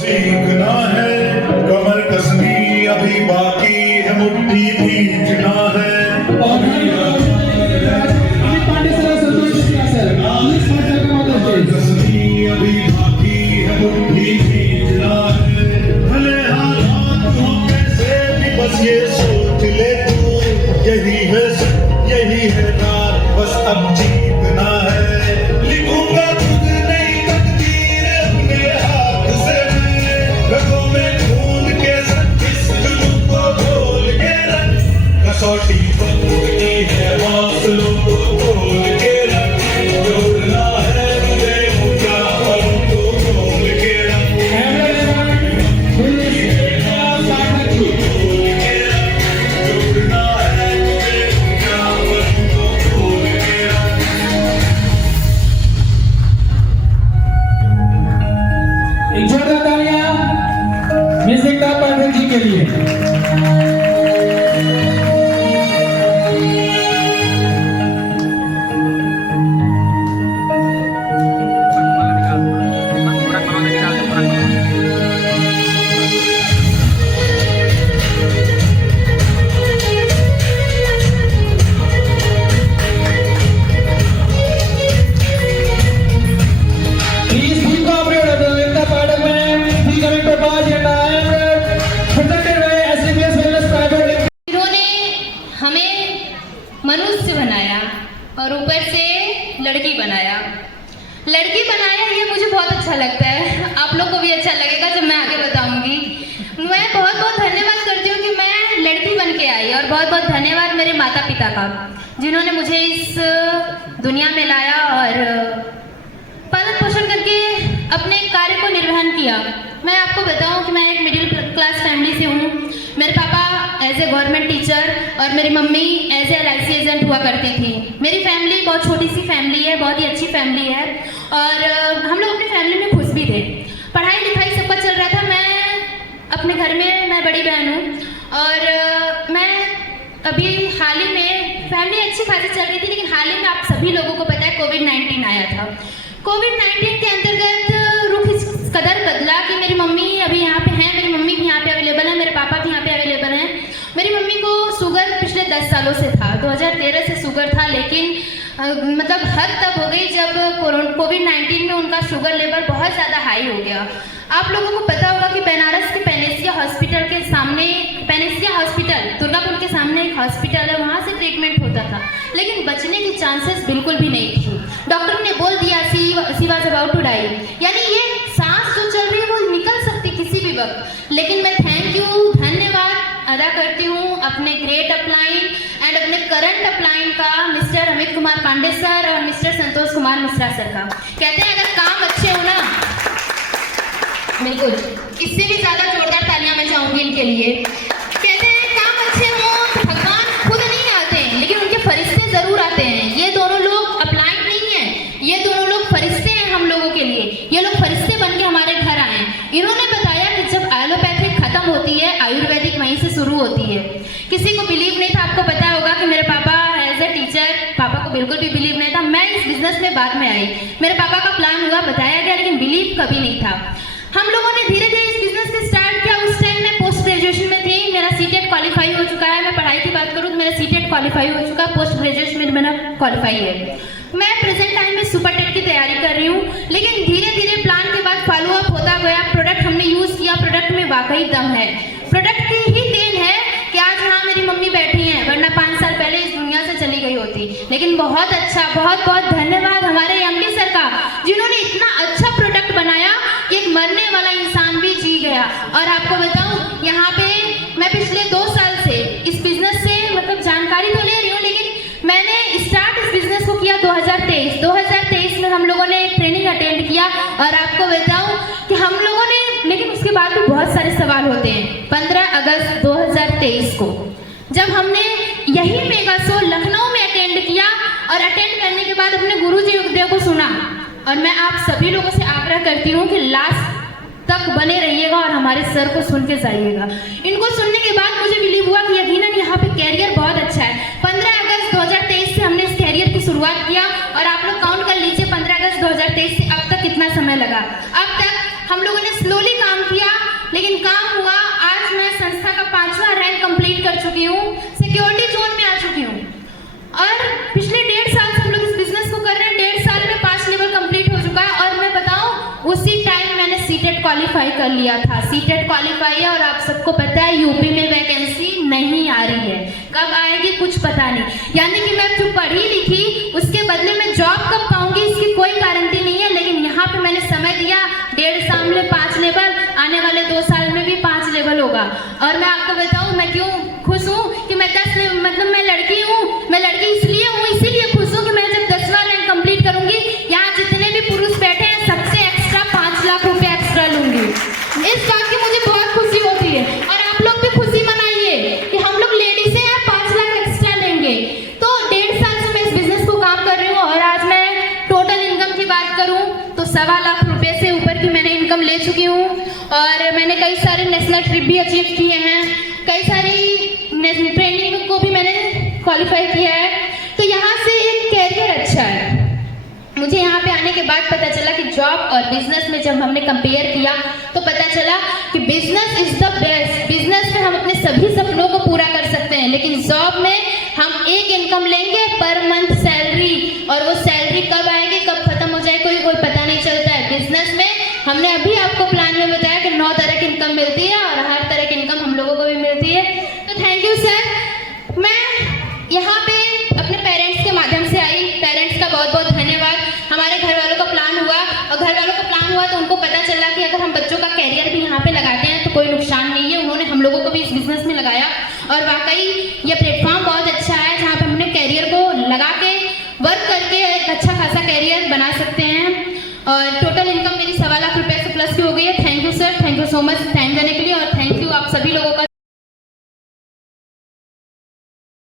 सीखना है कमर कसनी अभी बाकी है, मुट्ठी भींचना है कसनी अभी बाकी है, मुट्ठी भींचना है। भले हालात हो कैसे भी बस ये सोच ले तू, यही है रात, बस अब जीतना है। लिखूंगा खुद नई तकदीर अपने हाथ से, रगों में खून के संग इस जुल्म को खोल के रख, कसौटी पकड़नी है हौसलों को खोल के रख, जोड़ना है मुझे ऊंचा पलों को खोल के रख, जोड़ना है मुझे ऊंचा पलों को खोल के रख। एक जोरदार तालियां म्यूजिक का पाठक जी के लिए। Please be cooperative with the part of man. Be coming to pass your time. Presented by SCBS Wellness Private Limited. इन्होंने हमें मनुष्य बनाया और ऊपर से लड़की बनाया ये मुझे बहुत अच्छा लगता है। आप लोग को भी अच्छा लगेगा जब मैं आगे बताऊंगी। मैं बहुत बहुत धन्यवाद करती हूँ कि मैं लड़की बन के आई, और बहुत बहुत धन्यवाद मेरे माता पिता का, जिन्होंने मुझे इस दुनिया में लाया और पालन पोषण करके अपने कार्य को निर्वहन किया। मैं आपको बताऊं कि मैं एक मिडिल क्लास फैमिली से हूँ। मेरे पापा एज ए गवर्नमेंट टीचर और मेरी mummy as a LIC agent हुआ करती थी। मेरी फैमिली बहुत छोटी सी फैमिली है, बहुत ही अच्छी फैमिली है, और हम लोग अपनी फैमिली में खुश भी थे। पढ़ाई लिखाई सबका चल रहा था। मैं अपने घर में मैं बड़ी बहन हूँ, और मैं अभी हाल ही में फैमिली अच्छी खासी चल रही थी, लेकिन हाल ही में आप सभी लोगों को पता है कोविड-19 आया था। कोविड-19 के अंतर्गत रुख इस कदर बदला कि मेरी मम्मी अभी यहाँ पे हैं, मेरी मम्मी भी यहाँ पे अवेलेबल है, मेरे पापा भी यहाँ पे अवेलेबल हैं। मेरी मम्मी को शुगर पिछले 10 सालों से था, 2013 से शुगर था, लेकिन मतलब हद तब हो गई जब कोविड-19 में उनका शुगर लेवल बहुत ज़्यादा हाई हो गया। आप लोगों को पता होगा कि बनारस के पेनेसिया हॉस्पिटल के सामने, पेनेसिया हॉस्पिटल दुर्गापुर के सामने एक हॉस्पिटल है, वहाँ से ट्रीटमेंट होता था, लेकिन बचने की चांसेस बिल्कुल भी नहीं थी। डॉक्टर ने बोल दिया she was about to die, यानी ये सांस जो चल रही है वो निकल सकती किसी भी वक्त। लेकिन मैं धन्यवाद अदा करती हूँ अपने ग्रेट अपलाइन एंड अपने करंट अपलाइन का, मिस्टर अमित कुमार पांडे सर और मिस्टर संतोष कुमार मिश्रा सर का। कहते हैं अगर काम अच्छे हो ना, बिल्कुल इससे भी ज्यादा जोरदार तालियां मैं चाहूंगी इनके लिए। कहते हैं काम अच्छे हो तो भगवान खुद नहीं आते, लेकिन उनके फरिश्ते जरूर आते हैं। ये दोनों लोग अपलाइन नहीं है, ये दोनों लोग फरिश्ते हैं हम लोगों के लिए। ये लोग फरिश्ते बन के हमारे घर आए। इन्होंने बताया कि जब एलोपैथिक खत्म होती है, आयुर्वेदिक वहीं से शुरू होती है। किसी को बिलीव नहीं था। आपको पता होगा कि मेरे पापा एज ए टीचर, पापा को बिल्कुल भी बिलीव नहीं था। मैं इस बिजनेस में बाद में आई, मेरे पापा का प्लान हुआ, बताया गया, लेकिन बिलीव कभी नहीं था। हम लोगों ने धीरे धीरे इस बिजनेस से स्टार्ट किया। उस टाइम मैं पोस्ट ग्रेजुएशन में थी, मेरा सीटेट क्वालिफाई हो चुका है। मैं पढ़ाई की बात करूँ तो मेरा सीटेट क्वालिफाई हो चुका है, पोस्ट ग्रेजुएशन में मेरा क्वालिफाई है। मैं प्रेजेंट टाइम में सुपर टेट की तैयारी कर रही हूँ, लेकिन धीरे धीरे प्लान के बाद फॉलो अप होता गया। प्रोडक्ट हमने यूज किया, प्रोडक्ट में वाकई दम है। प्रोडक्ट की ही देन है कि आज यहाँ मेरी मम्मी बैठी हैं, वरना 5 साल पहले इस दुनिया से चली गई होती। लेकिन बहुत अच्छा, बहुत बहुत धन्यवाद हमारे MD सर का, जिन्होंने इतना अच्छा प्रोडक्ट बनाया कि एक मरने वाला इंसान भी जी गया। और आपको बताऊं, यहाँ पे मैं पिछले 2 साल से इस बिजनेस से मतलब जानकारी तो ले रही हूँ, लेकिन मैंने स्टार्ट इस बिजनेस को किया 2023 में हम लोगों ने एक ट्रेनिंग अटेंड किया। और आपको बताऊं कि हम लोगों ने, लेकिन उसके बाद भी बहुत सारे सवाल होते हैं। 15 अगस्त 2023 को जब हमने यही मेगा शो लखनऊ में अटेंड किया, और अटेंड करने के बाद अपने गुरुजी उदय को सुना, और मैं आप सभी लोगों से आग्रह करती हूँ कि लास्ट तक बने रहिएगा और हमारे सर को सुन के जाइएगा। इनको सुनने के बाद मुझे बिलीव हुआ कि यकीनन यहाँ पे कैरियर बहुत अच्छा है। 15 अगस्त 2023 से हमने इस कैरियर की शुरुआत किया, और आप लोग काउंट कर लीजिए 15 अगस्त 2023 से अब तक कितना समय लगा। अब तक हम लोगों ने स्लोली काम किया। सीटेट क्वालिफाई कर लिया था। सीटेट क्वालिफाई है और आप सबको पता है यूपी में वैकेंसी नहीं आ रही है, कब आएगी कुछ पता नहीं। यानी कि मैं जो पढ़ी लिखी उसके बदले में जॉब कब पाऊंगी इसकी कोई गारंटी नहीं है। लेकिन यहाँ पे मैंने समय दिया, 1.5 साल में 5 लेवल, आने वाले 2 साल में भी 5 लेवल होगा। और मैं आपको बताऊँ मैं क्यों खुश हूँ कि मैं 10 मतलब मैं लड़की हूँ, मैं लड़की इसलिए हूँ, इसीलिए खुश हूँ कि मैं जब 10वां रैंक कंप्लीट करूंगी, यहाँ जितने भी पुरुष बैठे हैं सबसे एक्स्ट्रा 5 लाख रुपए एक्स्ट्रा लूंगी। इस बात की मुझे बहुत खुशी होती है और आप लोग भी खुशी मनाइए कि हम लोग लेडीज हैं यार, 5 लाख एक्स्ट्रा लेंगे। तो 1.5 साल से मैं इस बिजनेस को काम कर रही हूँ और आज मैं टोटल इनकम की बात करूँ तो 1.25 लाख रुपए से ऊपर की मैंने इनकम ले चुकी हूँ। और मैंने कई सारे नेशनल ट्रिप भी अचीव किए हैं, कई सारी ट्रेनिंग को भी मैंने क्वालिफाई किया है। तो यहाँ से एक कैरियर अच्छा है। मुझे यहाँ पे आने के बाद पता चला कि जॉब और बिजनेस में जब हमने कंपेयर किया तो पता चला कि business is the best. Business में हम अपने सभी सपनों को पूरा कर सकते हैं, लेकिन जॉब में हम एक इनकम लेंगे पर मंथ सैलरी, और वो सैलरी कब आएगी कब खत्म हो जाए कोई पता नहीं चलता है। बिजनेस में हमने अभी आपको प्लान में बताया कि 9 तरह की इनकम मिलती है और हर तरह की इनकम हम लोगों को भी मिलती है। तो थैंक यू सर। मैं यहाँ पे अपने पेरेंट्स के माध्यम से आई, पेरेंट्स का बहुत बहुत धन्यवाद। हमारे घर वालों का प्लान हुआ और घर वालों का प्लान हुआ तो उनको पता चला कि अगर हम बच्चों का कैरियर भी यहाँ पे लगाते हैं तो कोई नुकसान नहीं है। उन्होंने हम लोगों को भी इस बिजनेस में लगाया और वाकई ये प्लेटफॉर्म बहुत अच्छा है जहाँ पे हमने कैरियर को लगा के वर्क करके एक अच्छा खासा कैरियर बना सकते हैं। और टोटल इनकम मेरी 1.25 लाख रुपए से प्लस की हो गई है। Thank you sir, thank you so much time देने के लिए और थैंक यू आप सभी लोगों का।